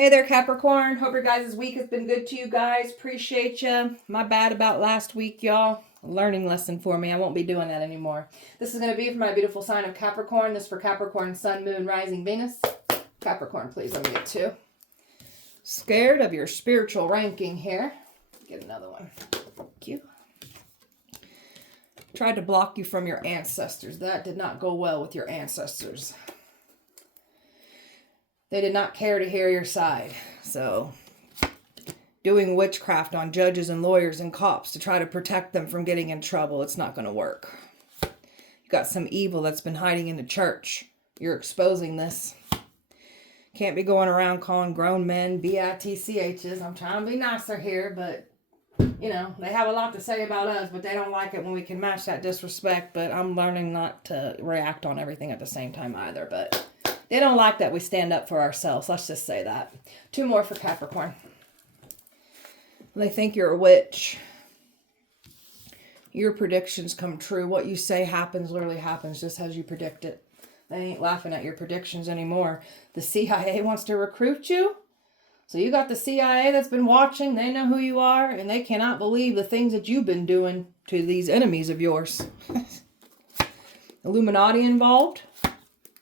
Hey there, Capricorn. Hope your guys' week has been good to you guys. Appreciate you. My bad about last week, y'all. Learning lesson for me. I won't be doing that anymore. This is going to be for my beautiful sign of Capricorn. This is for Capricorn, Sun, Moon, Rising, Venus. Capricorn, please. Let me get two. Scared of your spiritual ranking here. Get another one. Thank you. Tried to block you from your ancestors. That did not go well with your ancestors. They did not care to hear your side. So, doing witchcraft on judges and lawyers and cops to try to protect them from getting in trouble, it's not going to work. You got some evil that's been hiding in the church. You're exposing this. Can't be going around calling grown men bitchs. I'm trying to be nicer here, but, you know, they have a lot to say about us, but they don't like it when we can match that disrespect. But I'm learning not to react on everything at the same time either, but they don't like that we stand up for ourselves. Let's just say that. Two more for Capricorn. They think you're a witch. Your predictions come true. What you say happens, literally happens just as you predict it. They ain't laughing at your predictions anymore. The CIA wants to recruit you. So you got the CIA that's been watching. They know who you are, and they cannot believe the things that you've been doing to these enemies of yours. Illuminati involved.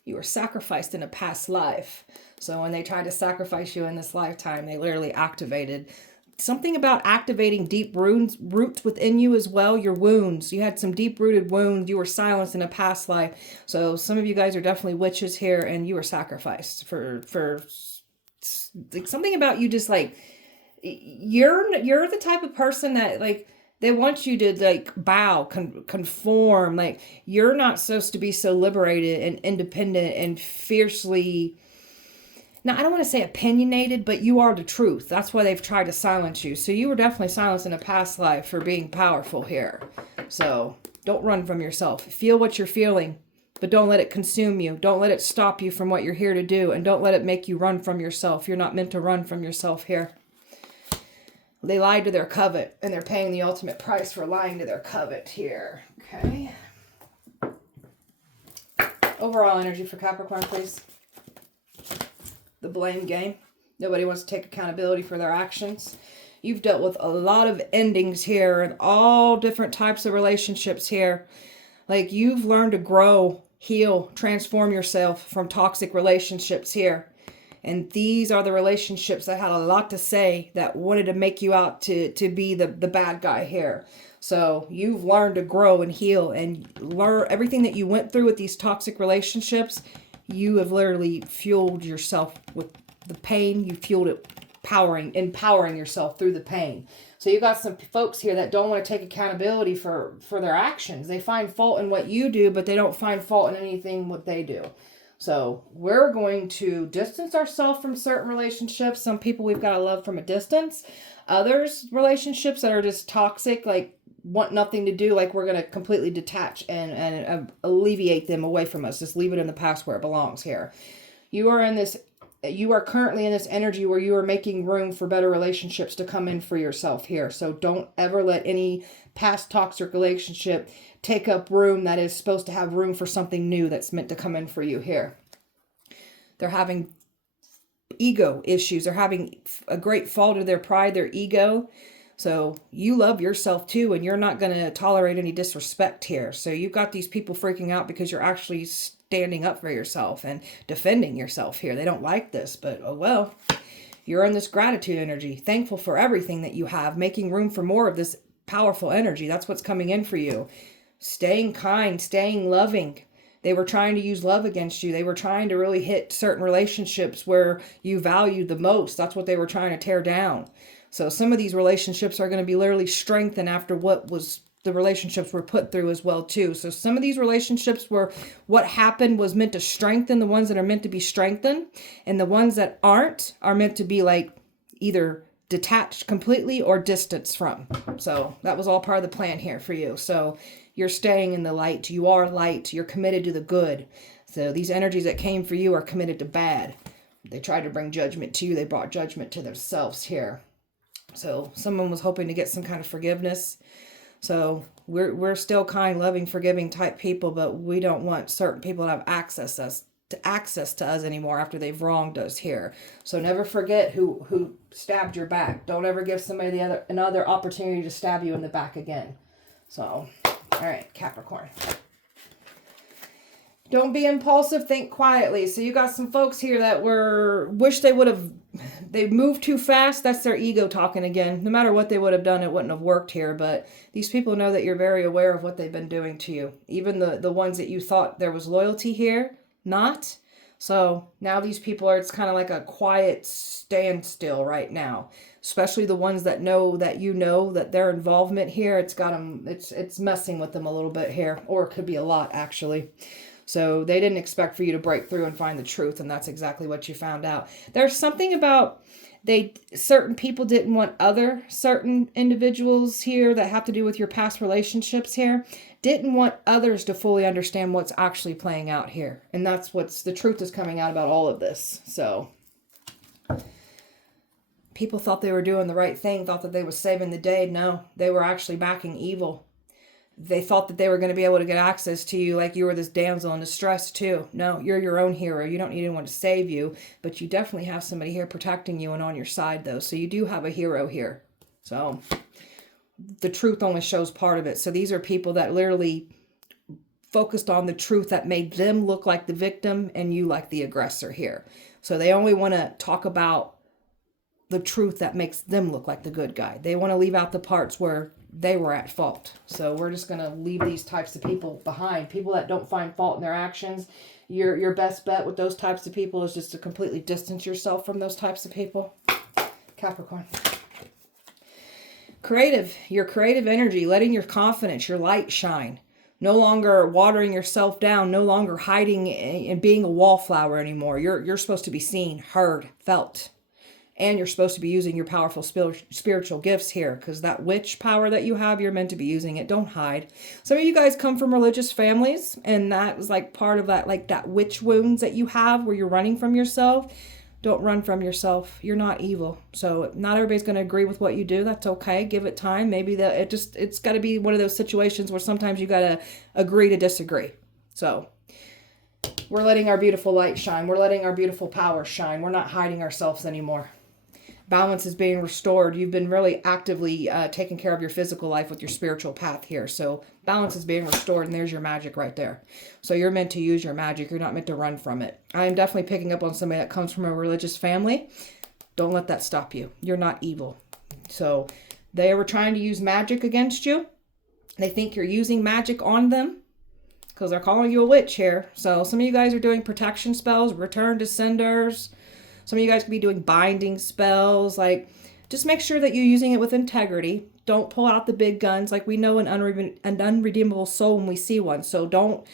You were sacrificed in a past life. So when they tried to sacrifice you in this lifetime, they literally activated something about activating deep roots within you as well. Your wounds. You had some deep-rooted wounds. You were silenced in a past life. So some of you guys are definitely witches here, and you were sacrificed for like something about you. Just like you're the type of person that like they want you to like bow, conform. Like you're not supposed to be so liberated and independent and fiercely. Now, I don't want to say opinionated, but you are the truth. That's why they've tried to silence you. So you were definitely silenced in a past life for being powerful here. So don't run from yourself. Feel what you're feeling, but don't let it consume you. Don't let it stop you from what you're here to do. And don't let it make you run from yourself. You're not meant to run from yourself here. They lied to their covet, and they're paying the ultimate price for lying to their covet here. Okay. Overall energy for Capricorn, please. The blame game. Nobody wants to take accountability for their actions. You've dealt with a lot of endings here and all different types of relationships here. Like you've learned to grow, heal, transform yourself from toxic relationships here. And these are the relationships that had a lot to say, that wanted to make you out to be the bad guy here. So you've learned to grow and heal and learn everything that you went through with these toxic relationships. You have literally fueled yourself with the pain. You fueled it, empowering yourself through the pain. So you got some folks here that don't want to take accountability for their actions. They find fault in what you do, but they don't find fault in anything what they do. So we're going to distance ourselves from certain relationships. Some people we've got to love from a distance. Others, relationships that are just toxic, like want nothing to do, like we're going to completely detach and alleviate them away from us. Just leave it in the past where it belongs here. You are currently in this energy where you are making room for better relationships to come in for yourself here. So don't ever let any past toxic relationship take up room that is supposed to have room for something new that's meant to come in for you here. They're having ego issues. They're having a great fall to their pride, their ego. So you love yourself too, and you're not going to tolerate any disrespect here. So you've got these people freaking out because you're actually standing up for yourself and defending yourself here. They don't like this, but oh well. You're in this gratitude energy, thankful for everything that you have, making room for more of this powerful energy. That's what's coming in for you. Staying kind, staying loving. They were trying to use love against you. They were trying to really hit certain relationships where you valued the most. That's what they were trying to tear down. So some of these relationships are going to be literally strengthened after what was the relationships were put through as well too. So some of these relationships were what happened was meant to strengthen the ones that are meant to be strengthened, and the ones that aren't are meant to be like either detached completely or distanced from. So that was all part of the plan here for you. So you're staying in the light. You are light. You're committed to the good. So these energies that came for you are committed to bad. They tried to bring judgment to you. They brought judgment to themselves here. So someone was hoping to get some kind of forgiveness. So we're still kind, loving, forgiving type people, but we don't want certain people to have access access to us anymore after they've wronged us here. So never forget who stabbed your back. Don't ever give somebody another opportunity to stab you in the back again. So, all right, Capricorn. Don't be impulsive, think quietly. So you got some folks here that wish they moved too fast. That's their ego talking again. No matter what they would have done, it wouldn't have worked here. But these people know that you're very aware of what they've been doing to you. Even the ones that you thought there was loyalty here, not. So now these people it's kind of like a quiet standstill right now. Especially the ones that know that their involvement here, it's messing with them a little bit here. Or it could be a lot, actually. So they didn't expect for you to break through and find the truth, and that's exactly what you found out. There's something about certain people didn't want other certain individuals here that have to do with your past relationships here, didn't want others to fully understand what's actually playing out here. And that's the truth is coming out about all of this. So people thought they were doing the right thing, thought that they were saving the day. No, they were actually backing evil. They thought that they were going to be able to get access to you like you were this damsel in distress too. No, you're your own hero. You don't need anyone to save you, but you definitely have somebody here protecting you and on your side though. So you do have a hero here. So the truth only shows part of it. So these are people that literally focused on the truth that made them look like the victim and you like the aggressor here. So they only want to talk about the truth that makes them look like the good guy. They want to leave out the parts where they were at fault. So we're just going to leave these types of people behind. People that don't find fault in their actions. Your best bet with those types of people is just to completely distance yourself from those types of people. Capricorn. Creative. Your creative energy, letting your confidence, your light shine. No longer watering yourself down, no longer hiding and being a wallflower anymore. You're supposed to be seen, heard, felt. And you're supposed to be using your powerful spiritual gifts here, because that witch power that you have, you're meant to be using it. Don't hide. Some of you guys come from religious families, and that was like part of that, like that witch wounds that you have where you're running from yourself. Don't run from yourself. You're not evil. So not everybody's going to agree with what you do. That's okay. Give it time. Maybe it's got to be one of those situations where sometimes you got to agree to disagree. So we're letting our beautiful light shine. We're letting our beautiful power shine. We're not hiding ourselves anymore. Balance is being restored. You've been really actively taking care of your physical life with your spiritual path here. So balance is being restored, and there's your magic right there. So you're meant to use your magic. You're not meant to run from it. I'm definitely picking up on somebody that comes from a religious family. Don't let that stop you. You're not evil. So they were trying to use magic against you. They think you're using magic on them because they're calling you a witch here. So some of you guys are doing protection spells, return to senders. Some of you guys could be doing binding spells. Like, just make sure that you're using it with integrity. Don't pull out the big guns. Like, we know an unredeemable soul when we see one. So don't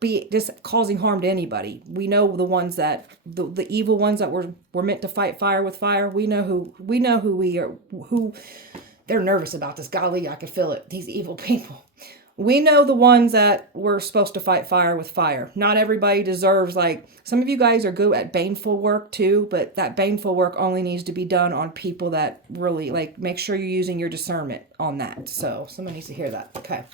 be just causing harm to anybody. We know the ones that, the evil ones that were meant to fight fire with fire. We know who we are, who they're nervous about this. Golly, I can feel it. These evil people. We know the ones that were supposed to fight fire with fire. Not everybody deserves, like, some of you guys are good at baneful work too, but that baneful work only needs to be done on people that really, like, make sure you're using your discernment on that. So someone needs to hear that. Okay.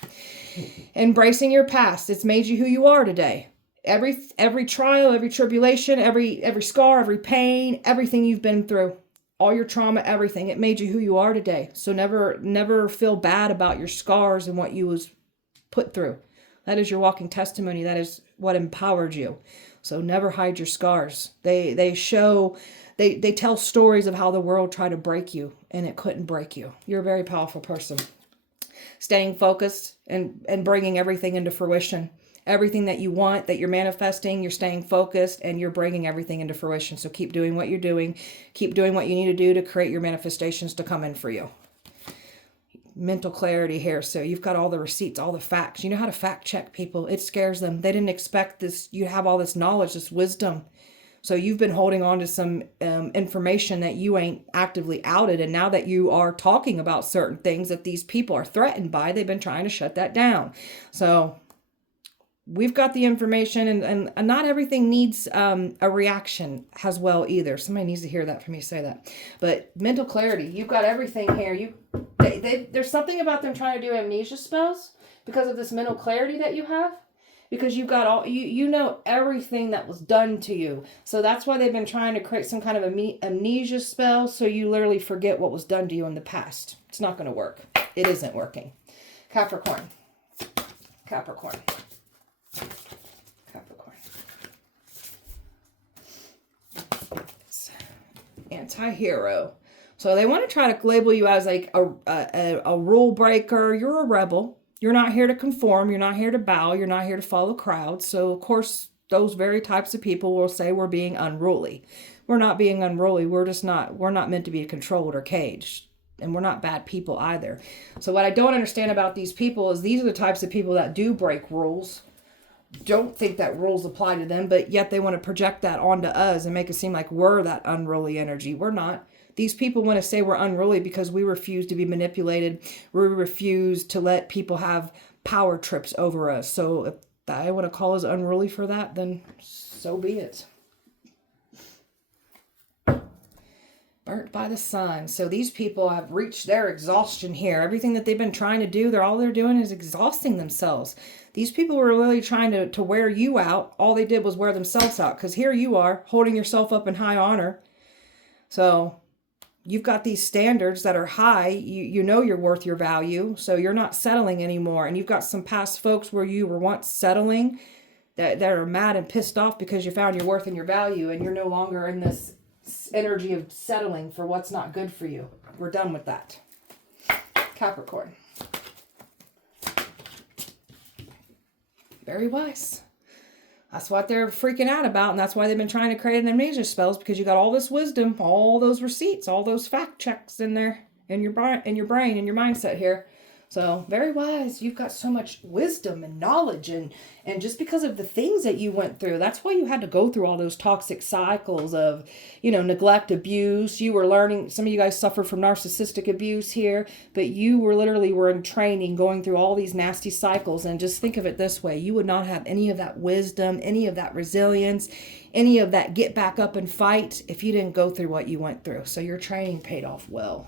Embracing your past. It's made you who you are today. Every trial, every tribulation, every scar, every pain, everything you've been through, all your trauma, everything, it made you who you are today. So never feel bad about your scars and what you was put through. That is your walking testimony. That is what empowered you. So never hide your scars. They tell stories of how the world tried to break you and it couldn't break you. You're a very powerful person. Staying focused and bringing everything into fruition. Everything that you want, that you're manifesting, you're staying focused and you're bringing everything into fruition. So keep doing what you're doing. Keep doing what you need to do to create your manifestations to come in for you. Mental clarity here. So you've got all the receipts, all the facts. You know how to fact check people. It scares them. They didn't expect this. You have all this knowledge, this wisdom. So you've been holding on to some information that you ain't actively outed. And now that you are talking about certain things that these people are threatened by, they've been trying to shut that down. So we've got the information and not everything needs a reaction as well either. Somebody needs to hear that from me say that. But mental clarity, you've got everything here. There's something about them trying to do amnesia spells because of this mental clarity that you have. because you've got all, you know everything that was done to you. So that's why they've been trying to create some kind of amnesia spell, so you literally forget what was done to you in the past. It's not going to work. It isn't working. Capricorn. Capricorn. Capricorn. Anti-hero. So they want to try to label you as like a rule breaker. You're a rebel. You're not here to conform. You're not here to bow. You're not here to follow crowds. So, of course, those very types of people will say we're being unruly. We're not being unruly. We're not meant to be controlled or caged. And we're not bad people either. So what I don't understand about these people is these are the types of people that do break rules. Don't think that rules apply to them, but yet they want to project that onto us and make it seem like we're that unruly energy. We're not. These people want to say we're unruly because we refuse to be manipulated. We refuse to let people have power trips over us. So if I want to call us unruly for that, then so be it. Burnt by the sun. So these people have reached their exhaustion here. Everything that they've been trying to do, all they're doing is exhausting themselves. These people were really trying to wear you out. All they did was wear themselves out, because here you are holding yourself up in high honor. So you've got these standards that are high. You know you're worth your value. So you're not settling anymore. And you've got some past folks where you were once settling that are mad and pissed off because you found your worth and your value, and you're no longer in this energy of settling for what's not good for you. We're done with that. Capricorn. Very wise. That's what they're freaking out about, and that's why they've been trying to create an amnesia spells, because you got all this wisdom, all those receipts, all those fact checks in there, in your brain, in your mindset here. So very wise. You've got so much wisdom and knowledge, and just because of the things that you went through, that's why you had to go through all those toxic cycles of, neglect, abuse. You were learning. Some of you guys suffered from narcissistic abuse here, but you were in training, going through all these nasty cycles. And just think of it this way: you would not have any of that wisdom, any of that resilience, any of that get back up and fight if you didn't go through what you went through. So your training paid off well.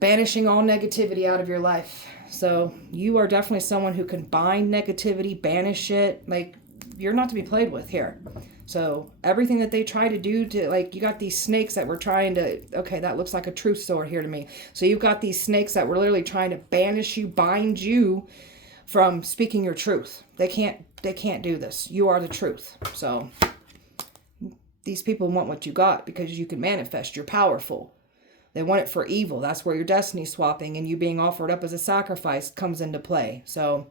Banishing all negativity out of your life. So you are definitely someone who can bind negativity, banish it. Like, you're not to be played with here. So everything that they try to do to, like, you got these snakes that were trying to, okay, that looks like a truth sword here to me. So you've got these snakes that were literally trying to banish you, bind you from speaking your truth. They can't do this. You are the truth. So these people want what you got because you can manifest. You're powerful. They want it for evil. That's where your destiny swapping and you being offered up as a sacrifice comes into play. So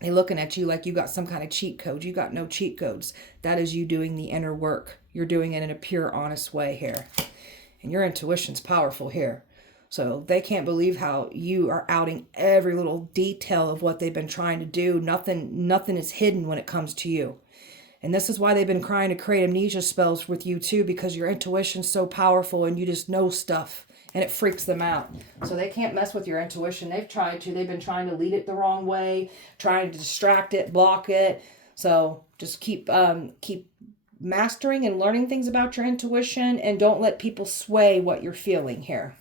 they're looking at you like you got some kind of cheat code. You got no cheat codes. That is you doing the inner work. You're doing it in a pure, honest way here. And your intuition's powerful here. So they can't believe how you are outing every little detail of what they've been trying to do. Nothing is hidden when it comes to you. And this is why they've been trying to create amnesia spells with you too, because your intuition's so powerful and you just know stuff. And it freaks them out. So they can't mess with your intuition. They've been trying to lead it the wrong way, trying to distract it, block it. So just keep mastering and learning things about your intuition, and don't let people sway what you're feeling here.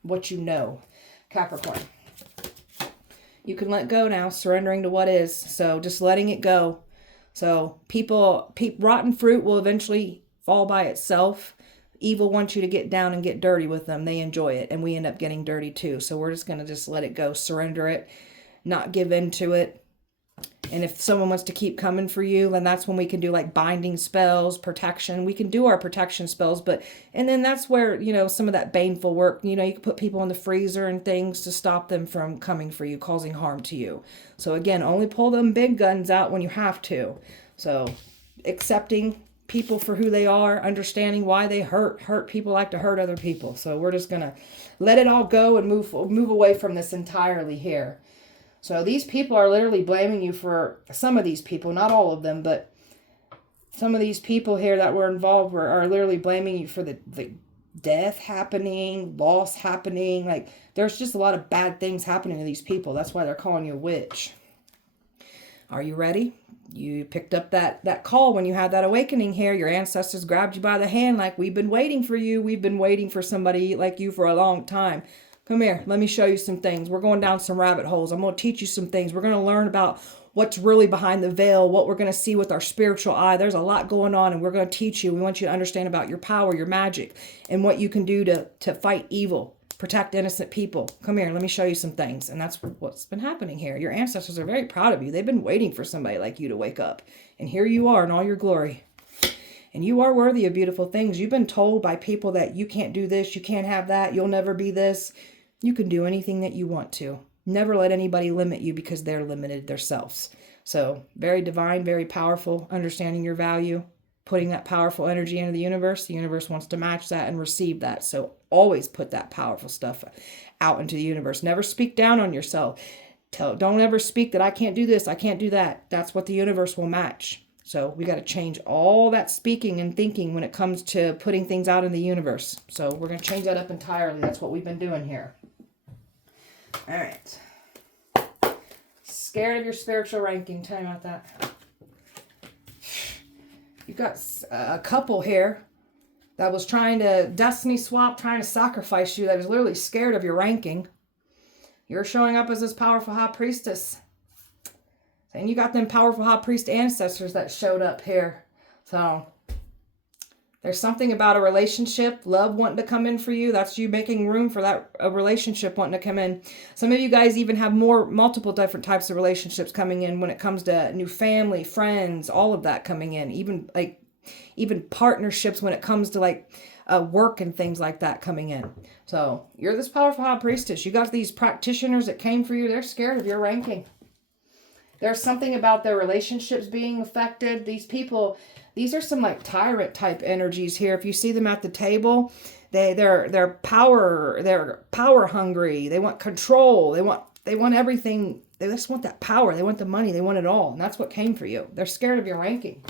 What you know. Capricorn. You can let go now, surrendering to what is. So just letting it go. So rotten fruit will eventually fall by itself. Evil wants you to get down and get dirty with them. They enjoy it, and we end up getting dirty too. So we're just going to just let it go, surrender it, not give in to it. And if someone wants to keep coming for you, then that's when we can do like binding spells, protection. We can do our protection spells, and then that's where, some of that baneful work, you can put people in the freezer and things to stop them from coming for you, causing harm to you. So again, only pull them big guns out when you have to. So accepting people for who they are, understanding why they hurt people like to hurt other people. So we're just going to let it all go and move away from this entirely here. So these people are literally blaming you for, some of these people, not all of them, but some of these people here that were involved are literally blaming you for the death happening, loss happening. Like, there's just a lot of bad things happening to these people. That's why they're calling you a witch. Are you ready? You picked up that call when you had that awakening here. Your ancestors grabbed you by the hand like, we've been waiting for you. We've been waiting for somebody like you for a long time. Come here. Let me show you some things. We're going down some rabbit holes. I'm going to teach you some things. We're going to learn about what's really behind the veil, what we're going to see with our spiritual eye. There's a lot going on, and we're going to teach you. We want you to understand about your power, your magic, and what you can do to fight evil, protect innocent people. Come here, let me show you some things. And that's what's been happening here. Your ancestors are very proud of you. They've been waiting for somebody like you to wake up. And here you are in all your glory. And you are worthy of beautiful things. You've been told by people that you can't do this, you can't have that, you'll never be this. You can do anything that you want to. Never let anybody limit you because they're limited themselves. So very divine, very powerful, understanding your value, putting that powerful energy into the universe. The universe wants to match that and receive that. So always put that powerful stuff out into the universe. Never speak down on yourself. Don't ever speak that I can't do this, I can't do that. That's what the universe will match. So we got to change all that speaking and thinking when it comes to putting things out in the universe. So we're going to change that up entirely. That's what we've been doing here. All right. Scared of your spiritual ranking. Tell me about that. You've got a couple here that was trying to destiny swap, trying to sacrifice you, that was literally scared of your ranking. You're showing up as this powerful high priestess. And you got them powerful high priest ancestors that showed up here. So there's something about a relationship, love wanting to come in for you. That's you making room for that a relationship wanting to come in. Some of you guys even have multiple different types of relationships coming in when it comes to new family, friends, all of that coming in. Even partnerships when it comes to work and things like that coming in. So you're this powerful high priestess. You got these practitioners that came for you. They're scared of your ranking. There's something about their relationships being affected. These people, these are some tyrant type energies here. If you see them at the table, they're power hungry. They want control. They want everything. They just want that power. They want the money. They want it all. And that's what came for you. They're scared of your ranking.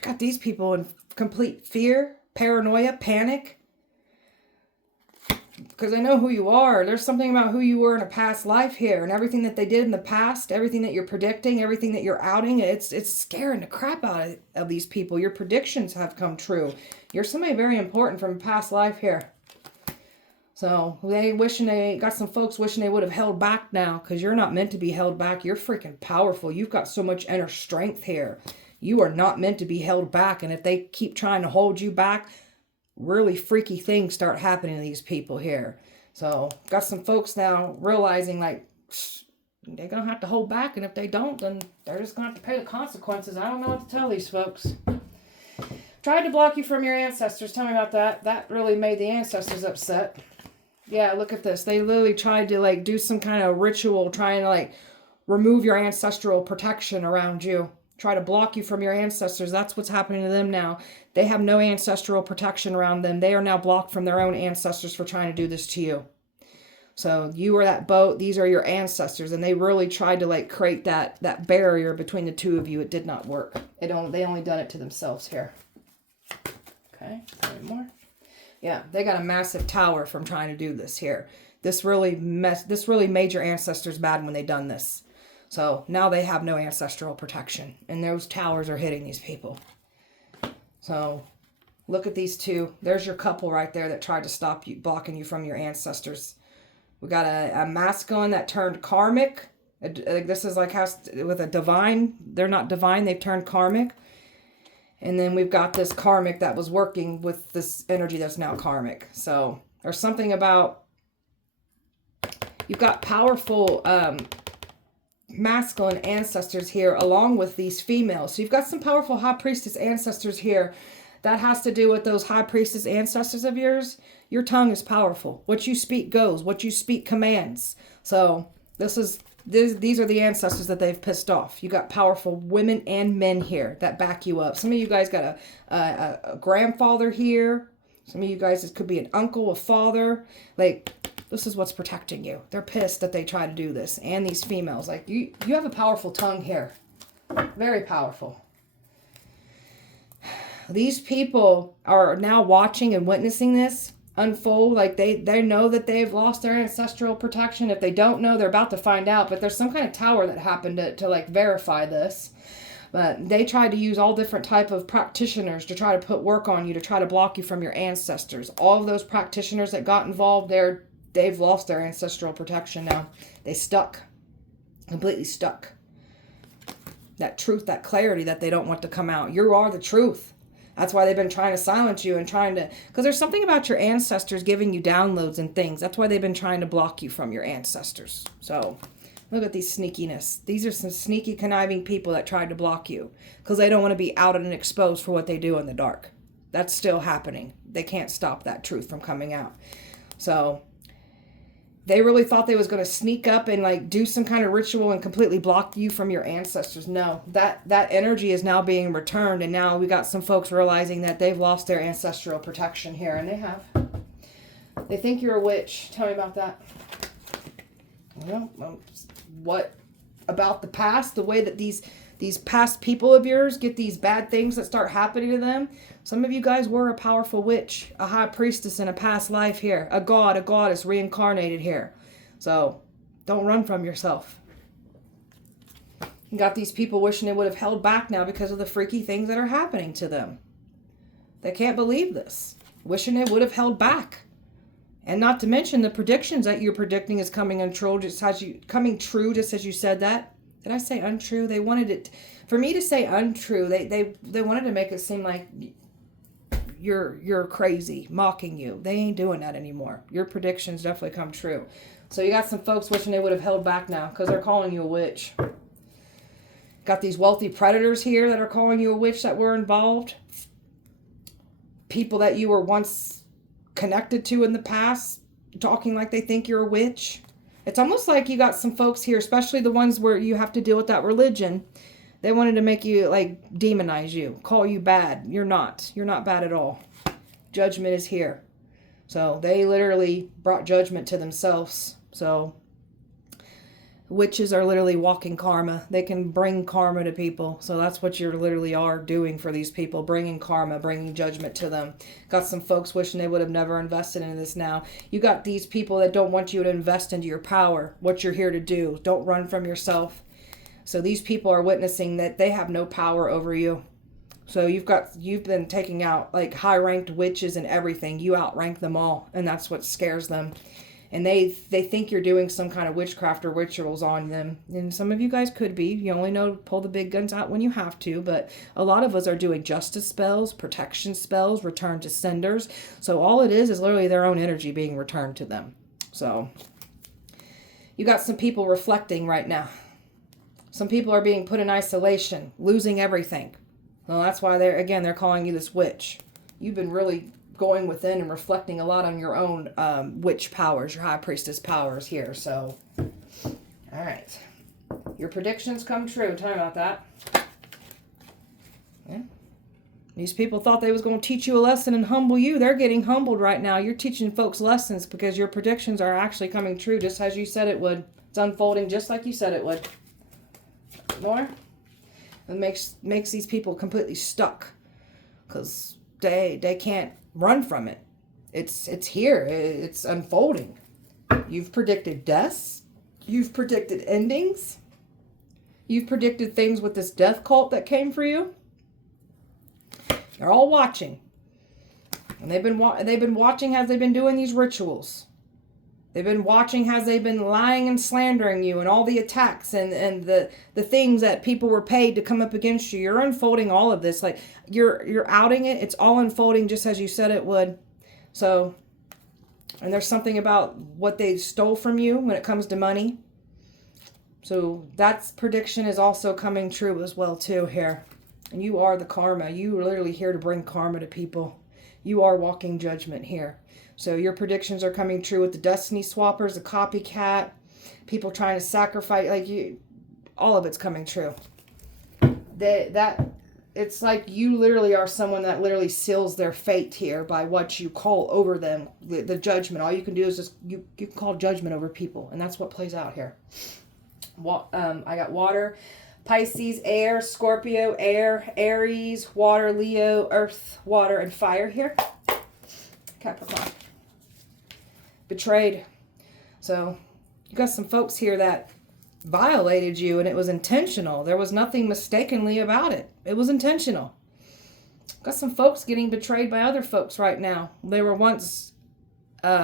Got these people in complete fear, paranoia, panic. Because I know who you are. There's something about who you were in a past life here, and everything that they did in the past, everything that you're predicting, everything that you're outing, it's scaring the crap out of these people. Your predictions have come true. You're somebody very important from a past life here. So got some folks wishing they would have held back now, because you're not meant to be held back. You're freaking powerful. You've got so much inner strength here. You are not meant to be held back, and if they keep trying to hold you back, really freaky things start happening to these people here. So got some folks now realizing they're gonna have to hold back, and if they don't, then they're just gonna have to pay the consequences. I don't know what to tell these folks. Tried to block you from your ancestors. Tell me about that. That really made the ancestors upset. Yeah, look at this. They literally tried to do some kind of ritual trying to remove your ancestral protection around you. Try to block you from your ancestors. That's what's happening to them now. They have no ancestral protection around them. They are now blocked from their own ancestors for trying to do this to you. So you are that boat. These are your ancestors. And they really tried to create that barrier between the two of you. It did not work. They only done it to themselves here. Okay, any more? Yeah, they got a massive tower from trying to do this here. This really made your ancestors mad when they done this. So now they have no ancestral protection, and those towers are hitting these people. So look at these two. There's your couple right there that tried to stop you, blocking you from your ancestors. We got a masculine that turned karmic. This is with a divine. They're not divine. They've turned karmic. And then we've got this karmic that was working with this energy that's now karmic. So there's something about, you've got powerful masculine ancestors here along with these females. So you've got some powerful high priestess ancestors here. That has to do with those high priestess ancestors of yours. Your tongue is powerful. What you speak goes. What you speak commands. So these are the ancestors that they've pissed off. You got powerful women and men here that back you up. Some of you guys got a grandfather here. Some of you guys, it could be an uncle, a father. This is what's protecting you. They're pissed that they try to do this. And these females. You have a powerful tongue here. Very powerful. These people are now watching and witnessing this unfold. They know that they've lost their ancestral protection. If they don't know, they're about to find out. But there's some kind of tower that happened to verify this. But they tried to use all different type of practitioners to try to put work on you, to try to block you from your ancestors. All of those practitioners that got involved, they're they've lost their ancestral protection now. They stuck. Completely stuck. That truth, that clarity that they don't want to come out. You are the truth. That's why they've been trying to silence you and trying to... Because there's something about your ancestors giving you downloads and things. That's why they've been trying to block you from your ancestors. So, look at these sneakiness. These are some sneaky, conniving people that tried to block you. Because they don't want to be outed and exposed for what they do in the dark. That's still happening. They can't stop that truth from coming out. So... they really thought they was going to sneak up and like do some kind of ritual and completely block you from your ancestors. No, that energy is now being returned. And now we got some folks realizing that they've lost their ancestral protection here. And they have. They think you're a witch. Tell me about that. Well, what about the past? The way that these past people of yours get these bad things that start happening to them. Some of you guys were a powerful witch, a high priestess in a past life here. A god, a goddess reincarnated here. So, don't run from yourself. You got these people wishing they would have held back now because of the freaky things that are happening to them. They can't believe this. Wishing they would have held back. And not to mention the predictions that you're predicting is coming untrue, just as you said that. Did I say untrue? They wanted it, for me to say untrue, they wanted to make it seem like you're crazy, mocking you. They ain't doing that anymore. Your predictions definitely come true. So you got some folks wishing they would have held back now because they're calling you a witch. Got these wealthy predators here that are calling you a witch that were involved. People that you were once connected to in the past talking like they think you're a witch. It's almost like you got some folks here, especially the ones where you have to deal with that religion. They wanted to make you, like, demonize you, call you bad. You're not. You're not bad at all. Judgment is here. So they literally brought judgment to themselves. So witches are literally walking karma. They can bring karma to people. So that's what you literally are doing for these people, bringing karma, bringing judgment to them. Got some folks wishing they would have never invested into this now. You got these people that don't want you to invest into your power, what you're here to do. Don't run from yourself. So these people are witnessing that they have no power over you. So you've been taking out like high-ranked witches and everything. You outrank them all, and that's what scares them. And they think you're doing some kind of witchcraft or rituals on them. And some of you guys could be. You only know to pull the big guns out when you have to. But a lot of us are doing justice spells, protection spells, return to senders. So all it is literally their own energy being returned to them. So you got some people reflecting right now. Some people are being put in isolation, losing everything. Well, that's why they're calling you this witch. You've been really going within and reflecting a lot on your own witch powers, your high priestess powers here. So, all right. Your predictions come true. Tell me about that. Yeah. These people thought they was going to teach you a lesson and humble you. They're getting humbled right now. You're teaching folks lessons because your predictions are actually coming true just as you said it would. It's unfolding just like you said it would. More. It makes these people completely stuck because they can't run from it. It's here. It's unfolding. You've predicted deaths. You've predicted endings. You've predicted things with this death cult that came for you. They're all watching. And they've been watching as they've been doing these rituals. They've been watching as they've been lying and slandering you and all the attacks and the things that people were paid to come up against you. You're unfolding all of this. Like you're outing it. It's all unfolding just as you said it would. So, and there's something about what they stole from you when it comes to money. So that prediction is also coming true as well too here. And you are the karma. You are literally here to bring karma to people. You are walking judgment here. So your predictions are coming true with the destiny swappers, the copycat, people trying to sacrifice, like you, all of it's coming true. It's like you literally are someone that literally seals their fate here by what you call over them, the judgment. All you can do is just, you can call judgment over people, and that's what plays out here. I got water, Pisces, air, Scorpio, air, Aries, water, Leo, earth, water, and fire here. Capricorn. Betrayed. So you got some folks here that violated you and it was intentional. There was nothing mistakenly about it. It was intentional. Got some folks getting betrayed by other folks right now. They were once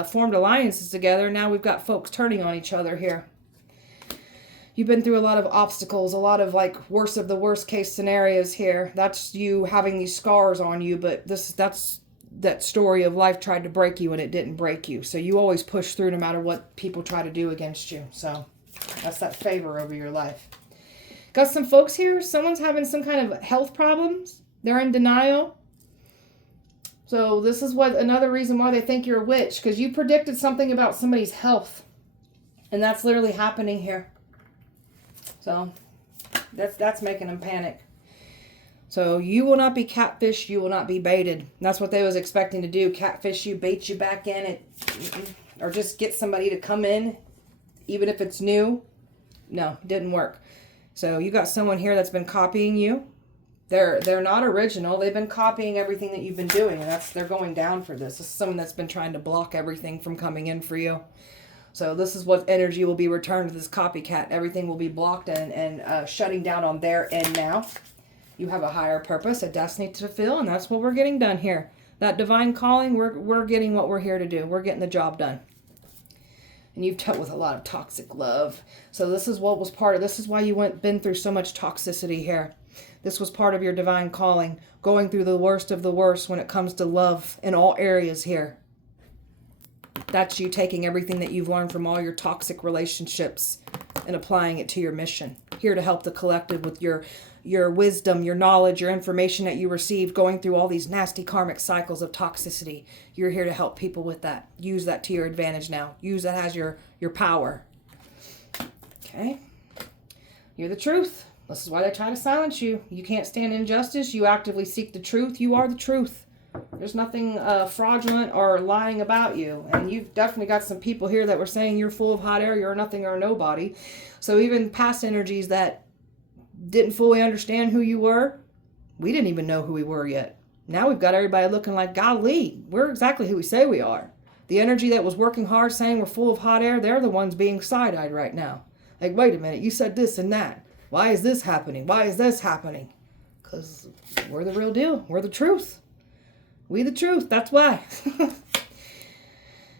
formed alliances together. Now we've got folks turning on each other here. You've been through a lot of obstacles, a lot of like worst of the worst case scenarios here. That's you having these scars on you, but that's that story of life tried to break you and it didn't break you. So you always push through no matter what people try to do against you. So that's that favor over your life. Got some folks here. Someone's having some kind of health problems. They're in denial. So this is what another reason why they think you're a witch, because you predicted something about somebody's health. And that's literally happening here. So that's making them panic. So you will not be catfished. You will not be baited. That's what they was expecting to do. Catfish you, bait you back in it. Or just get somebody to come in, even if it's new. No, didn't work. So you got someone here that's been copying you. They're not original. They've been copying everything that you've been doing. And they're going down for this. This is someone that's been trying to block everything from coming in for you. So this is what energy will be returned to this copycat. Everything will be blocked and shutting down on their end now. You have a higher purpose, a destiny to fulfill, and that's what we're getting done here. That divine calling, we're getting what we're here to do. We're getting the job done. And you've dealt with a lot of toxic love. So this is what was part of, this is why you been through so much toxicity here. This was part of your divine calling, going through the worst of the worst when it comes to love in all areas here. That's you taking everything that you've learned from all your toxic relationships and applying it to your mission. Here to help the collective with your wisdom, your knowledge, your information that you received going through all these nasty karmic cycles of toxicity. You're here to help people with that. Use that to your advantage now. Use that as your power. Okay? You're the truth. This is why they try to silence you. You can't stand injustice. You actively seek the truth. You are the truth. There's nothing fraudulent or lying about you. And you've definitely got some people here that were saying you're full of hot air, you're nothing or nobody. So even past energies that didn't fully understand who you were, we didn't even know who we were yet. Now we've got everybody looking like, golly, we're exactly who we say we are. The energy that was working hard saying we're full of hot air, they're the ones being side-eyed right now. Like, wait a minute, you said this and that. Why is this happening? Why is this happening? Because we're the real deal. We're the truth. We the truth, that's why.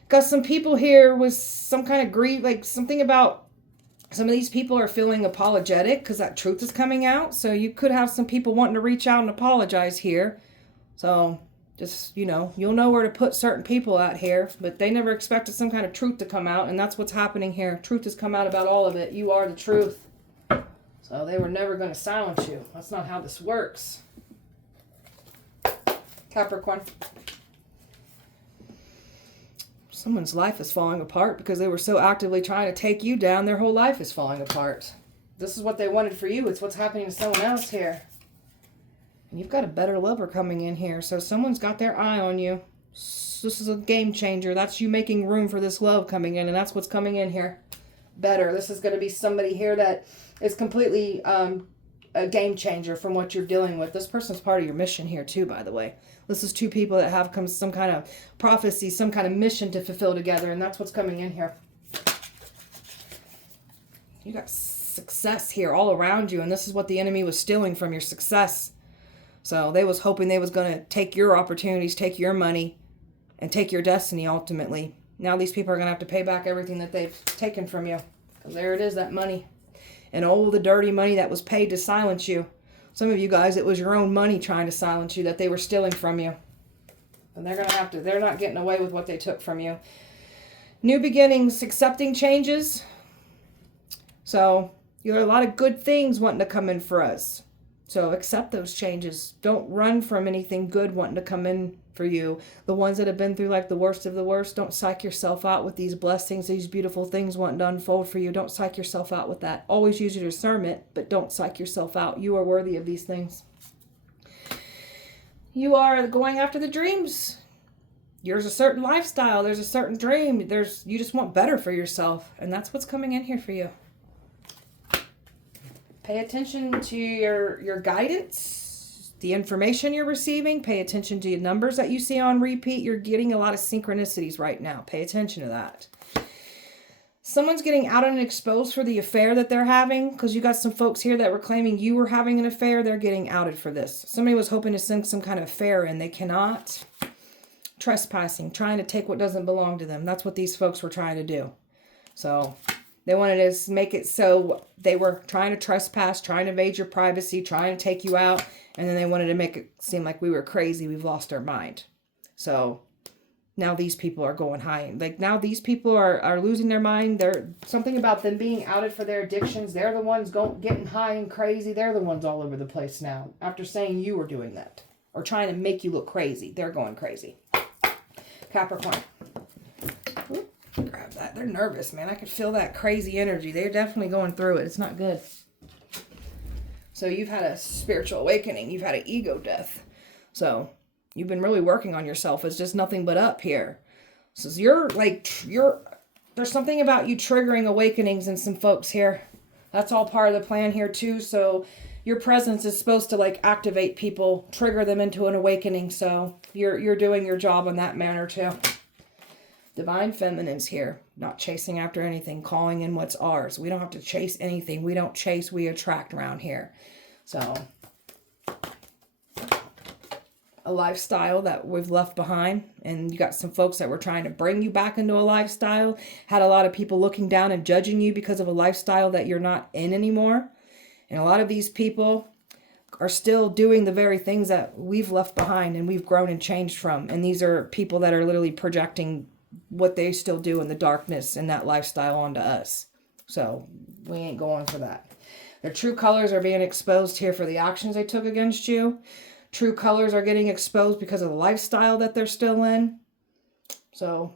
Got some people here with some kind of grief, like something about some of these people are feeling apologetic because that truth is coming out. So you could have some people wanting to reach out and apologize here. So just, you'll know where to put certain people out here, but they never expected some kind of truth to come out. And that's what's happening here. Truth has come out about all of it. You are the truth. So they were never going to silence you. That's not how this works. Capricorn. Someone's life is falling apart because they were so actively trying to take you down. Their whole life is falling apart. This is what they wanted for you. It's what's happening to someone else here. And you've got a better lover coming in here. So someone's got their eye on you. This is a game changer. That's you making room for this love coming in. And that's what's coming in here. Better. This is going to be somebody here that is completely a game changer from what you're dealing with. This person's part of your mission here too, by the way. This is two people that have some kind of prophecy, some kind of mission to fulfill together, and that's what's coming in here. You got success here all around you, and this is what the enemy was stealing from your success. So they was hoping they was going to take your opportunities, take your money, and take your destiny ultimately. Now these people are going to have to pay back everything that they've taken from you. Because there it is, that money. And all the dirty money that was paid to silence you. Some of you guys, it was your own money trying to silence you that they were stealing from you. And they're going to have to, they're not getting away with what they took from you. New beginnings, accepting changes. So, you got a lot of good things wanting to come in for us. So, accept those changes. Don't run from anything good wanting to come in for you. The ones that have been through like the worst of the worst, don't psych yourself out with these blessings, these beautiful things wanting to unfold for you. Don't psych yourself out with that. Always use your discernment, but don't psych yourself out. You are worthy of these things. You are going after the dreams. There's a certain lifestyle. There's a certain dream. You just want better for yourself. And that's what's coming in here for you. Pay attention to your guidance, the information you're receiving. Pay attention to your numbers that you see on repeat. You're getting a lot of synchronicities right now. Pay attention to that. Someone's getting out and exposed for the affair that they're having, because you got some folks here that were claiming you were having an affair. They're getting outed for this. Somebody was hoping to send some kind of affair in. They cannot. trespassing, trying to take what doesn't belong to them. That's what these folks were trying to do. So they wanted to make it so they were trying to trespass, trying to invade your privacy, trying to take you out. And then they wanted to make it seem like we were crazy. We've lost our mind. So now these people are going high. Like now these people are losing their mind. There's something about them being outed for their addictions. They're the ones getting high and crazy. They're the ones all over the place now. After saying you were doing that. Or trying to make you look crazy. They're going crazy. Capricorn. Ooh, grab that. They're nervous, man. I could feel that crazy energy. They're definitely going through it. It's not good. So you've had a spiritual awakening. You've had an ego death. So you've been really working on yourself. It's just nothing but up here. So there's something about you triggering awakenings in some folks here. That's all part of the plan here too. So your presence is supposed to like activate people, trigger them into an awakening. So you're doing your job in that manner too. Divine Feminine's here, not chasing after anything, calling in what's ours. We don't have to chase anything. We don't chase, we attract around here. So a lifestyle that we've left behind, and you got some folks that were trying to bring you back into a lifestyle, had a lot of people looking down and judging you because of a lifestyle that you're not in anymore. And a lot of these people are still doing the very things that we've left behind and we've grown and changed from. And these are people that are literally projecting what they still do in the darkness and that lifestyle onto us. So we ain't going for that. Their true colors are being exposed here for the actions they took against you. True colors are getting exposed because of the lifestyle that they're still in. So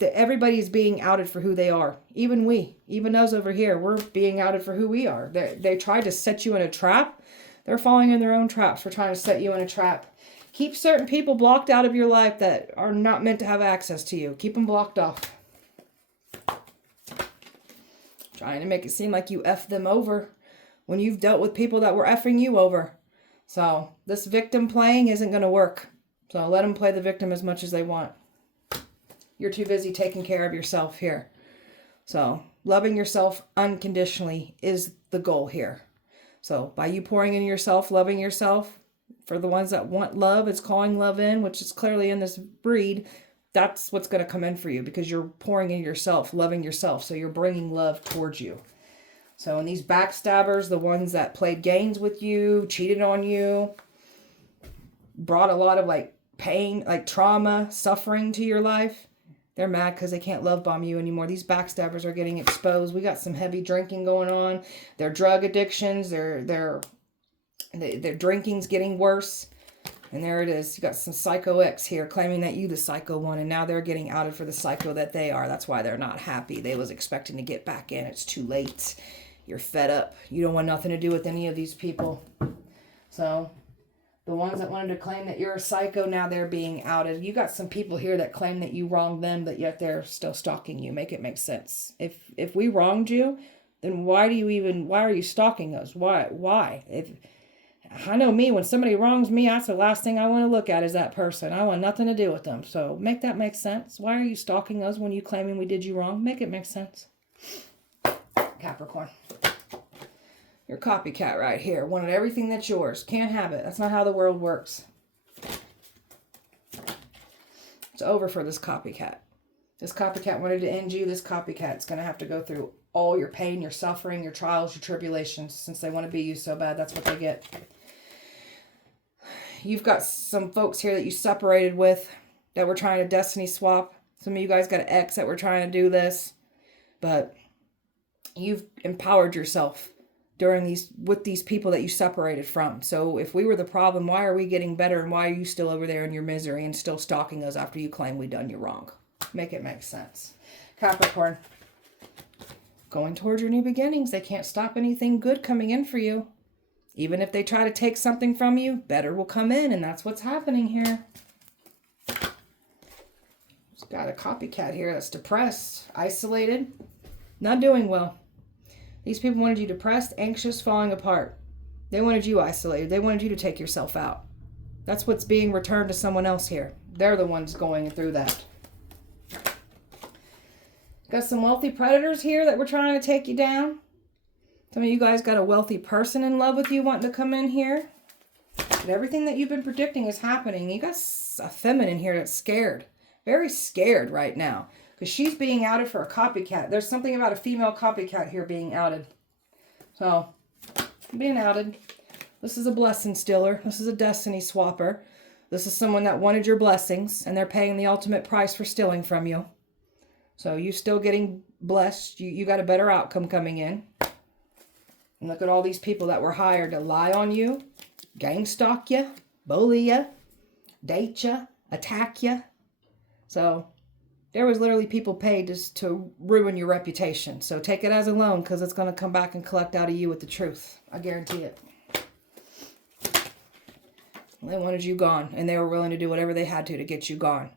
everybody's being outed for who they are. Even us over here, we're being outed for who we are. They tried to set you in a trap. They're falling in their own traps for trying to set you in a trap. Keep certain people blocked out of your life that are not meant to have access to you. Keep them blocked off. Trying to make it seem like you effed them over when you've dealt with people that were effing you over. So this victim playing isn't going to work. So let them play the victim as much as they want. You're too busy taking care of yourself here. So loving yourself unconditionally is the goal here. So by you pouring into yourself, loving yourself, for the ones that want love, it's calling love in, which is clearly in this breed. That's what's going to come in for you because you're pouring into yourself, loving yourself. So you're bringing love towards you. So in these backstabbers, the ones that played games with you, cheated on you, brought a lot of like pain, like trauma, suffering to your life. They're mad because they can't love bomb you anymore. These backstabbers are getting exposed. We got some heavy drinking going on. Their drug addictions, their drinking's getting worse. And there it is. You got some psycho X here claiming that you the psycho one. And now they're getting outed for the psycho that they are. That's why they're not happy. They was expecting to get back in. It's too late. You're fed up. You don't want nothing to do with any of these people. So the ones that wanted to claim that you're a psycho, now they're being outed. You got some people here that claim that you wronged them, but yet they're still stalking you. Make it make sense. If we wronged you, then why are you stalking us? Why? I know me, when somebody wrongs me, that's the last thing I want to look at is that person. I want nothing to do with them. So make that make sense. Why are you stalking us when you claiming we did you wrong? Make it make sense. Capricorn. You're a copycat right here. Wanted everything that's yours. Can't have it. That's not how the world works. It's over for this copycat. This copycat wanted to end you. This copycat's going to have to go through all your pain, your suffering, your trials, your tribulations. Since they want to be you so bad, that's what they get. You've got some folks here that you separated with that were trying to destiny swap. Some of you guys got an ex that were trying to do this. But you've empowered yourself with these people that you separated from. So if we were the problem, why are we getting better? And why are you still over there in your misery and still stalking us after you claim we done you wrong? Make it make sense. Capricorn. Going towards your new beginnings. They can't stop anything good coming in for you. Even if they try to take something from you, better will come in. And that's what's happening here. Got a copycat here that's depressed, isolated, not doing well. These people wanted you depressed, anxious, falling apart. They wanted you isolated. They wanted you to take yourself out. That's what's being returned to someone else here. They're the ones going through that. Got some wealthy predators here that were trying to take you down. Some of you guys got a wealthy person in love with you wanting to come in here. And everything that you've been predicting is happening. You got a feminine here that's scared. Very scared right now. Because she's being outed for a copycat. There's something about a female copycat here being outed. So, being outed. This is a blessing stealer. This is a destiny swapper. This is someone that wanted your blessings. And they're paying the ultimate price for stealing from you. So, you still getting blessed. You got a better outcome coming in. And look at all these people that were hired to lie on you. Gang stalk you, bully you, date you, attack you. So there was literally people paid just to ruin your reputation. So take it as a loan because it's going to come back and collect out of you with the truth. I guarantee it. They wanted you gone and they were willing to do whatever they had to get you gone.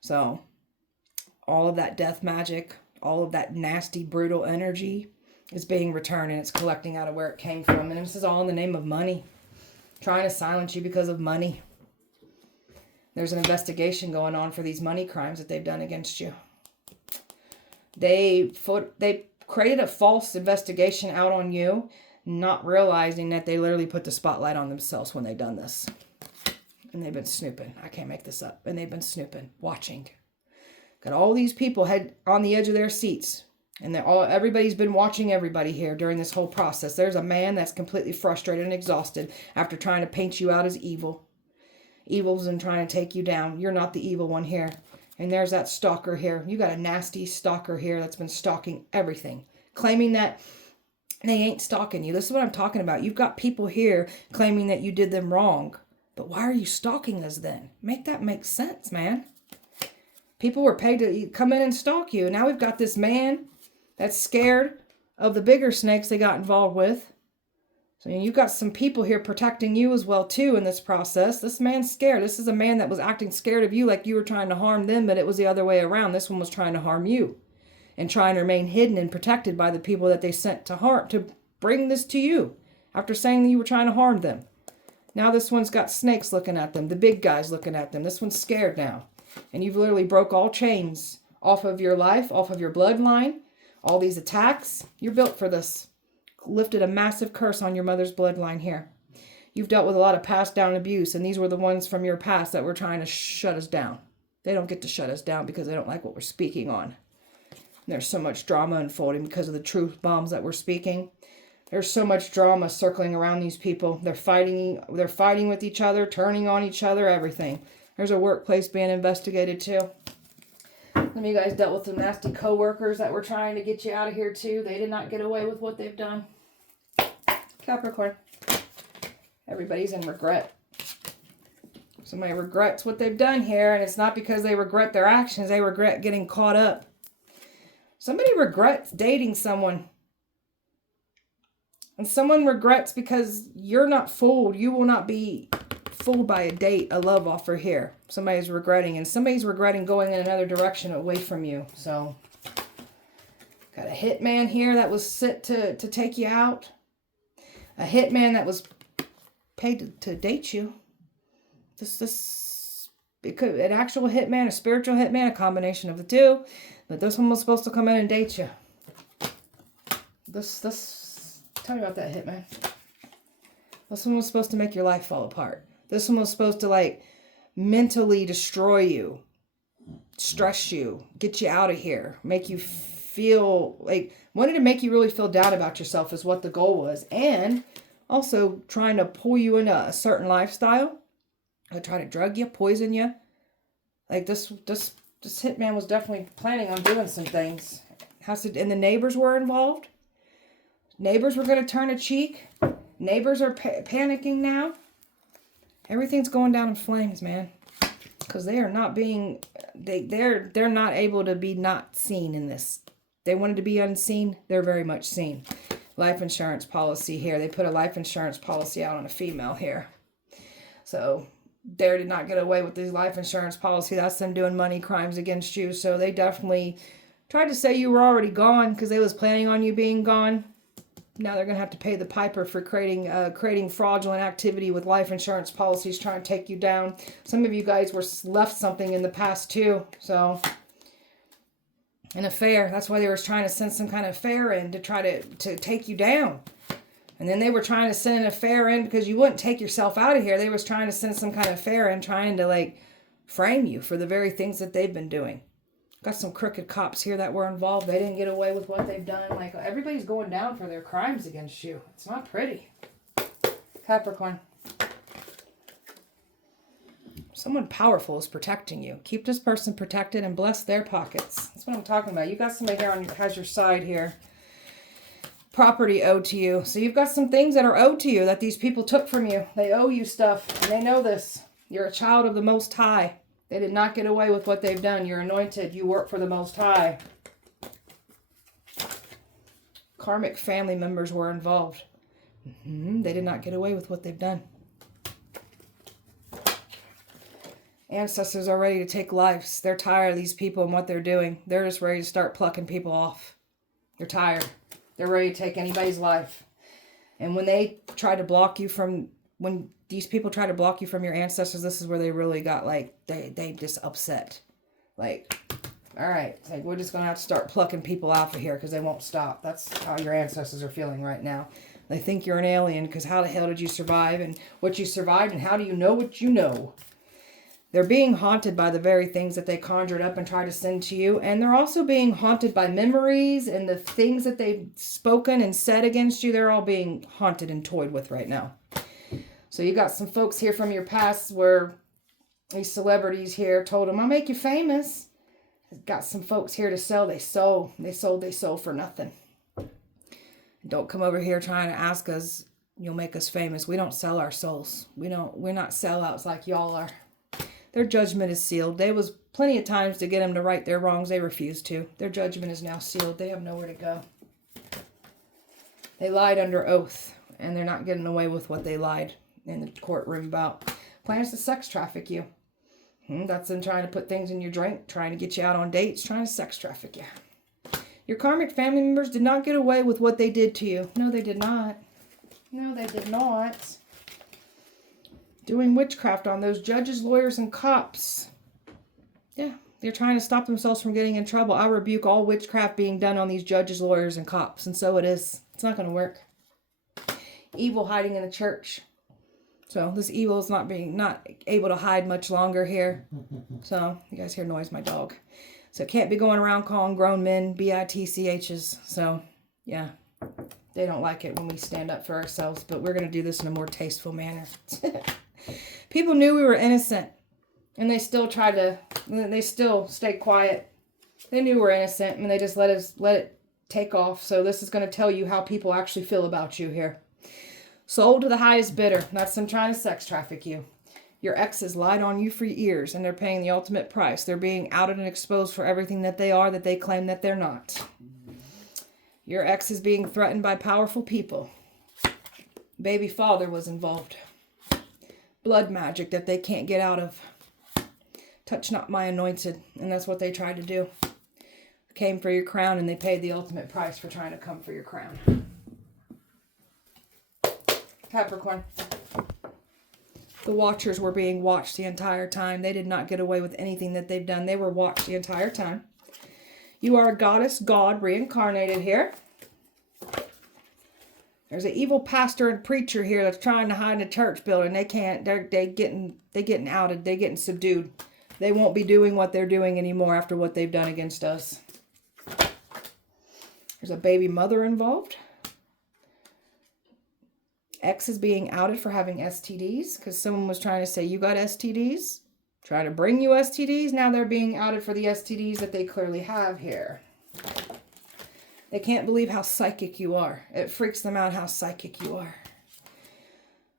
So all of that death magic, all of that nasty, brutal energy is being returned and it's collecting out of where it came from. And this is all in the name of money. Trying to silence you because of money. There's an investigation going on for these money crimes that they've done against you. They created a false investigation out on you, not realizing that they literally put the spotlight on themselves when they've done this. And they've been snooping. I can't make this up. And they've been snooping, watching. Got all these people head on the edge of their seats. And everybody's been watching everybody here during this whole process. There's a man that's completely frustrated and exhausted after trying to paint you out as evil. Evil's and trying to take you down. You're not the evil one here. And there's that stalker here. You got a nasty stalker here that's been stalking everything. Claiming that they ain't stalking you. This is what I'm talking about. You've got people here claiming that you did them wrong. But why are you stalking us then? Make that make sense, man. People were paid to come in and stalk you. Now we've got this man that's scared of the bigger snakes they got involved with. So you've got some people here protecting you as well, too, in this process. This man's scared. This is a man that was acting scared of you like you were trying to harm them, but it was the other way around. This one was trying to harm you and trying to remain hidden and protected by the people that they sent to bring this to you after saying that you were trying to harm them. Now this one's got snakes looking at them, the big guys looking at them. This one's scared now. And you've literally broke all chains off of your life, off of your bloodline. All these attacks, you're built for this. Lifted a massive curse on your mother's bloodline here. You've dealt with a lot of passed down abuse, and these were the ones from your past that were trying to shut us down. They don't get to shut us down because they don't like what we're speaking on. And there's so much drama unfolding because of the truth bombs that we're speaking. There's so much drama circling around these people. They're fighting with each other, turning on each other, everything. There's a workplace being investigated too. Some of you guys dealt with some nasty co-workers that were trying to get you out of here too. They did not get away with what they've done. Capricorn. Everybody's in regret. Somebody regrets what they've done here, and it's not because they regret their actions. They regret getting caught up. Somebody regrets dating someone. And someone regrets because you're not fooled. You will not be fooled by a date, a love offer here. Somebody's regretting, and somebody's regretting going in another direction away from you. So, got a hitman here that was set to take you out. A hitman that was paid to date you. It could an actual hitman, a spiritual hitman, a combination of the two. But this one was supposed to come in and date you. Tell me about that hitman. This one was supposed to make your life fall apart. This one was supposed to, like, mentally destroy you, stress you, get you out of here, make you feel, like, wanted to make you really feel down about yourself is what the goal was. And also trying to pull you into a certain lifestyle. Or try to drug you, poison you. Like, this hitman was definitely planning on doing some things. And the neighbors were involved. Neighbors were going to turn a cheek. Neighbors are panicking now. Everything's going down in flames, man. Because they are not being, they're not able to be not seen in this. They wanted to be unseen. They're very much seen. Life insurance policy here. They put a life insurance policy out on a female here. So they did not get away with this life insurance policy. That's them doing money crimes against you. So they definitely tried to say you were already gone because they was planning on you being gone. Now they're going to have to pay the piper for creating fraudulent activity with life insurance policies trying to take you down. Some of you guys were left something in the past too. So, an affair. That's why they were trying to send some kind of affair in to try to take you down. And then they were trying to send an affair in because you wouldn't take yourself out of here. They was trying to send some kind of affair in, trying to like frame you for the very things that they've been doing. Got some crooked cops here that were involved. They didn't get away with what they've done. Like, everybody's going down for their crimes against you. It's not pretty. Capricorn. Someone powerful is protecting you. Keep this person protected and bless their pockets. That's what I'm talking about. You got somebody here has your side here. Property owed to you. So you've got some things that are owed to you that these people took from you. They owe you stuff. And they know this. You're a child of the Most High. They did not get away with what they've done. You're anointed. You work for the Most High. Karmic family members were involved. They did not get away with what they've done. Ancestors are ready to take lives. They're tired of these people and what they're doing. They're just ready to start plucking people off. They're tired. They're ready to take anybody's life. And when they try to block you from... When these people try to block you from your ancestors, this is where they really got, like, they just upset. Like, all right, it's like, we're just going to have to start plucking people out of here because they won't stop. That's how your ancestors are feeling right now. They think you're an alien because how the hell did you survive and what you survived and how do you know what you know? They're being haunted by the very things that they conjured up and tried to send to you. And they're also being haunted by memories and the things that they've spoken and said against you. They're all being haunted and toyed with right now. So you got some folks here from your past where these celebrities here told them, I'll make you famous. Got some folks here to sell. They sold for nothing. Don't come over here trying to ask us, you'll make us famous. We don't sell our souls. We're not sellouts like y'all are. Their judgment is sealed. There was plenty of times to get them to right their wrongs. They refused to. Their judgment is now sealed. They have nowhere to go. They lied under oath, and they're not getting away with what they lied in the courtroom about. Plans to sex traffic you. That's them trying to put things in your drink, trying to get you out on dates, trying to sex traffic you. Your karmic family members did not get away with what they did to you. No, they did not. No, they did not. Doing witchcraft on those judges, lawyers, and cops. Yeah, they're trying to stop themselves from getting in trouble. I rebuke all witchcraft being done on these judges, lawyers, and cops. And so it is. It's not going to work. Evil hiding in the church. So this evil is not able to hide much longer here. So you guys hear noise, my dog. So it can't be going around calling grown men bitchs. So yeah, they don't like it when we stand up for ourselves. But we're going to do this in a more tasteful manner. People knew we were innocent. And they still stayed quiet. They knew we were innocent and they just let it take off. So this is going to tell you how people actually feel about you here. Sold to the highest bidder. That's them trying to sex traffic you. Your exes lied on you for years and they're paying the ultimate price. They're being outed and exposed for everything that they are that they claim that they're not. Your ex is being threatened by powerful people. Baby father was involved. Blood magic that they can't get out of. Touch not my anointed. And that's what they tried to do. Came for your crown and they paid the ultimate price for trying to come for your crown. Capricorn. The watchers were being watched the entire time. They did not get away with anything that they've done. They were watched the entire time. You are a goddess, god, reincarnated here. There's an evil pastor and preacher here that's trying to hide in a church building. They can't. They're getting outed. They're getting subdued. They won't be doing what they're doing anymore after what they've done against us. There's a baby mother involved. Ex is being outed for having STDs because someone was trying to say you got STDs, trying to bring you STDs. Now they're being outed for the STDs that they clearly have here. They can't believe how psychic you are. It freaks them out how psychic you are.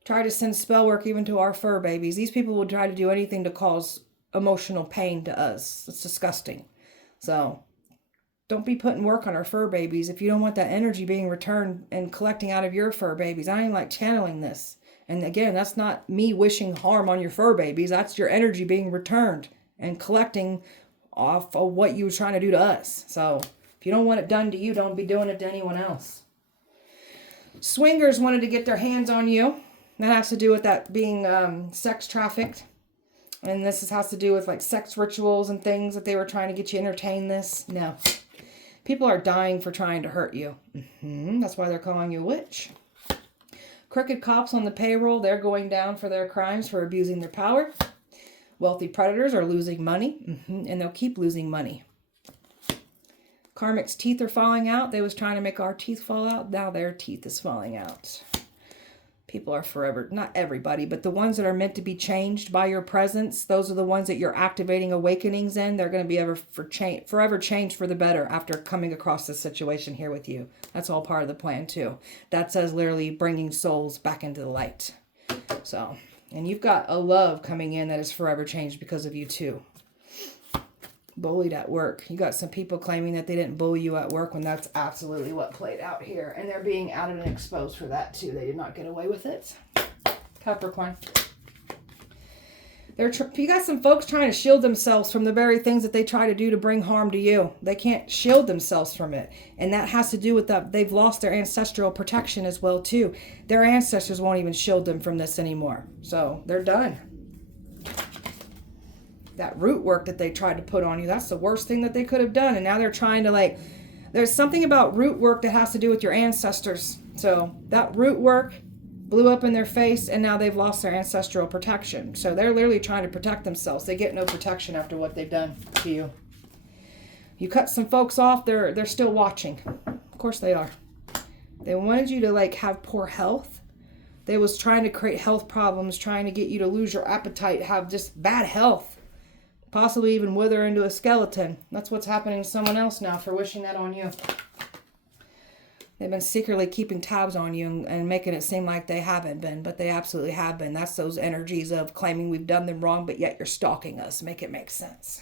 Try to send spell work even to our fur babies. These people will try to do anything to cause emotional pain to us. It's disgusting. So don't be putting work on our fur babies if you don't want that energy being returned and collecting out of your fur babies. I ain't like channeling this. And again, that's not me wishing harm on your fur babies. That's your energy being returned and collecting off of what you were trying to do to us. So if you don't want it done to you, don't be doing it to anyone else. Swingers wanted to get their hands on you. That has to do with that being sex trafficked. And this has to do with like sex rituals and things that they were trying to get you to entertain this. No. People are dying for trying to hurt you. That's why they're calling you a witch. crooked cops on the payroll, they're going down for their crimes for abusing their power. Wealthy predators are losing money, and they'll keep losing money. Karmic's teeth are falling out. They was trying to make our teeth fall out. Now their teeth is falling out. People are forever, not everybody, but the ones that are meant to be changed by your presence, those are the ones that you're activating awakenings in. They're going to be forever changed for the better after coming across this situation here with you. That's all part of the plan too. That says literally bringing souls back into the light. So, and you've got a love coming in that is forever changed because of you too. Bullied at work. You got some people claiming that they didn't bully you at work when that's absolutely what played out here. And they're being outed and exposed for that too. They did not get away with it. Capricorn. You got some folks trying to shield themselves from the very things that they try to do to bring harm to you. They can't shield themselves from it. And that has to do with that. They've lost their ancestral protection as well too. Their ancestors won't even shield them from this anymore. So they're done. That root work that they tried to put on you, that's the worst thing that they could have done. And now they're trying to there's something about root work that has to do with your ancestors. So that root work blew up in their face, and now they've lost their ancestral protection. So they're literally trying to protect themselves. They get no protection after what they've done to you. You cut some folks off, they're still watching. Of course they are. They wanted you to have poor health. They was trying to create health problems, trying to get you to lose your appetite, have just bad health. Possibly even wither into a skeleton. That's what's happening to someone else now for wishing that on you. They've been secretly keeping tabs on you and making it seem like they haven't been, but they absolutely have been. That's those energies of claiming we've done them wrong, but yet you're stalking us. Make it make sense.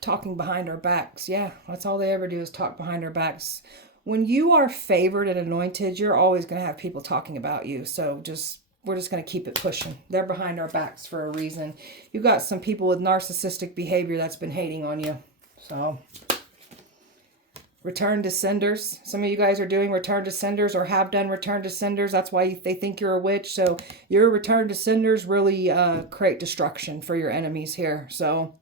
Talking behind our backs. Yeah, that's all they ever do is talk behind our backs. When you are favored and anointed, you're always going to have people talking about you. So we're just going to keep it pushing. They're behind our backs for a reason. You got some people with narcissistic behavior that's been hating on you. So, return to senders. Some of you guys are doing return to senders or have done return to senders. That's why they think you're a witch. So, your return to senders really create destruction for your enemies here. So,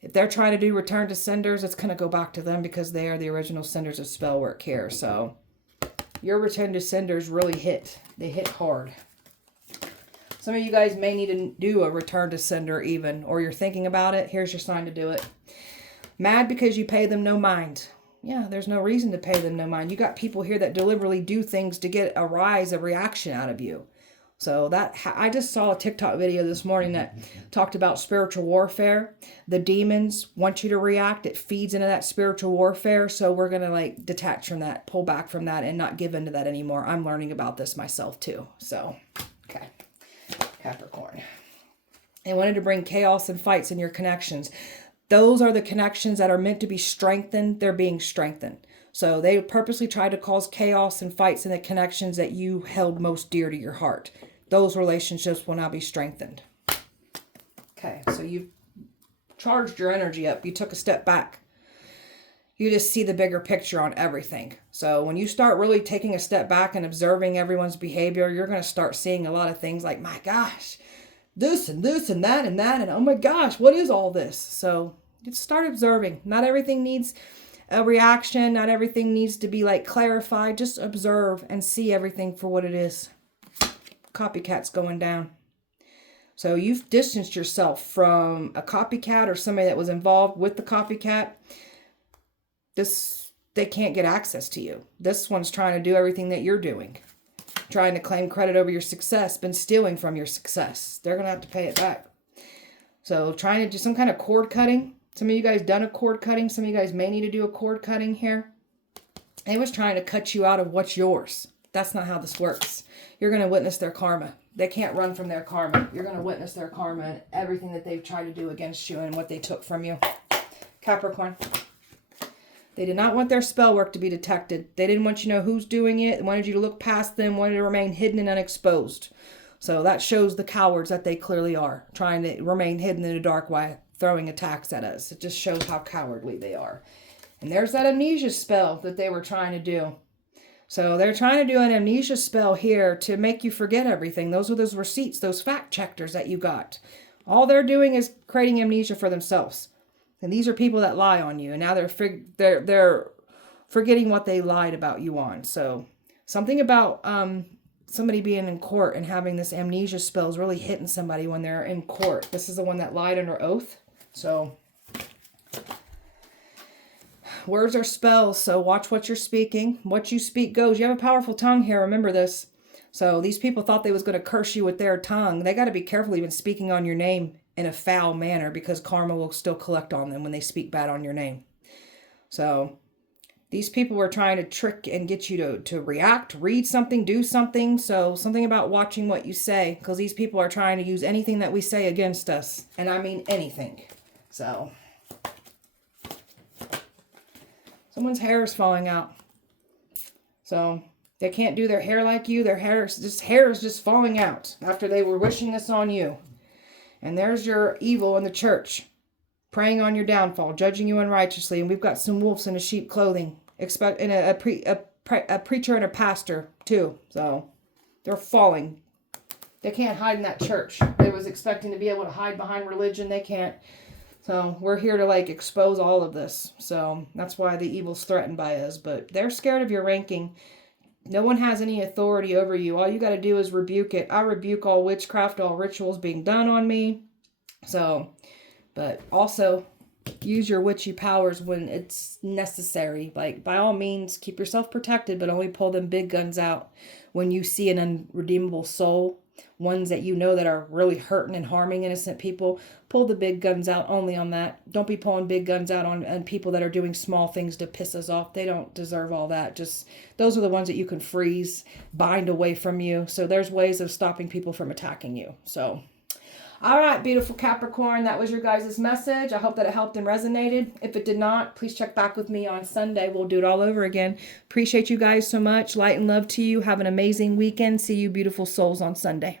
if they're trying to do return to senders, it's going to go back to them because they are the original senders of spell work here. So, your return to senders really hit. They hit hard. Some of you guys may need to do a return to sender even, or you're thinking about it. Here's your sign to do it. Mad because you pay them no mind. Yeah, there's no reason to pay them no mind. You got people here that deliberately do things to get a reaction out of you. So I just saw a TikTok video this morning that talked about spiritual warfare. The demons want you to react. It feeds into that spiritual warfare. So we're going to detach from that, pull back from that, and not give into that anymore. I'm learning about this myself too. So, okay. Capricorn. They wanted to bring chaos and fights in your connections. Those are the connections that are meant to be strengthened. They're being strengthened. So they purposely tried to cause chaos and fights in the connections that you held most dear to your heart. Those relationships will now be strengthened. Okay, so you've charged your energy up. You took a step back. You just see the bigger picture on everything. So when you start really taking a step back and observing everyone's behavior, you're going to start seeing a lot of things like, my gosh, this and this and that and that. And oh my gosh, what is all this? So just start observing. Not everything needs a reaction. Not everything needs to be clarified. Just observe and see everything for what it is. Copycat's going down. So you've distanced yourself from a copycat or somebody that was involved with the copycat. They can't get access to you. This one's trying to do everything that you're doing. Trying to claim credit over your success, been stealing from your success. They're going to have to pay it back. So trying to do some kind of cord cutting. Some of you guys done a cord cutting. Some of you guys may need to do a cord cutting here. They was trying to cut you out of what's yours. That's not how this works. You're going to witness their karma. They can't run from their karma. You're going to witness their karma and everything that they've tried to do against you and what they took from you. Capricorn. They did not want their spell work to be detected. They didn't want you to know who's doing it. They wanted you to look past them, wanted to remain hidden and unexposed. So that shows the cowards that they clearly are, trying to remain hidden in the dark while throwing attacks at us. It just shows how cowardly they are. And there's that amnesia spell that they were trying to do. So they're trying to do an amnesia spell here to make you forget everything. Those are those receipts, those fact checkers that you got. All they're doing is creating amnesia for themselves. And these are people that lie on you. And now they're forgetting what they lied about you on. So Something about somebody being in court and having this amnesia spell is really hitting somebody when they're in court. This is the one that lied under oath. So words are spells, so watch what you're speaking. What you speak goes. You have a powerful tongue here. Remember this. So these people thought they was going to curse you with their tongue. They got to be careful even speaking on your name in a foul manner, because karma will still collect on them when they speak bad on your name. So these people were trying to trick and get you to react, read something, do something. So something about watching what you say, because these people are trying to use anything that we say against us. And I mean anything. So someone's hair is falling out. So they can't do their hair like you. Their hair is just falling out after they were wishing this on you. And there's your evil in the church, preying on your downfall, judging you unrighteously. And we've got some wolves in a sheep clothing, and a preacher and a pastor too. So they're falling. They can't hide in that church. They was expecting to be able to hide behind religion. They can't. So we're here to like expose all of this. So that's why the evil's threatened by us. But they're scared of your ranking. No one has any authority over you. All you got to do is rebuke it. I rebuke all witchcraft, all rituals being done on me. So, but also use your witchy powers when it's necessary. Like, by all means, keep yourself protected, but only pull them big guns out when you see an unredeemable soul. Ones that you know that are really hurting and harming innocent people. Pull the big guns out only on that. Don't be pulling big guns out on people that are doing small things to piss us off. They don't deserve all that. Just those are the ones that you can freeze, bind away from you. So there's ways of stopping people from attacking you. So, all right, beautiful Capricorn, that was your guys' message. I hope that it helped and resonated. If it did not, please check back with me on Sunday. We'll do it all over again. Appreciate you guys so much. Light and love to you. Have an amazing weekend. See you beautiful souls on Sunday.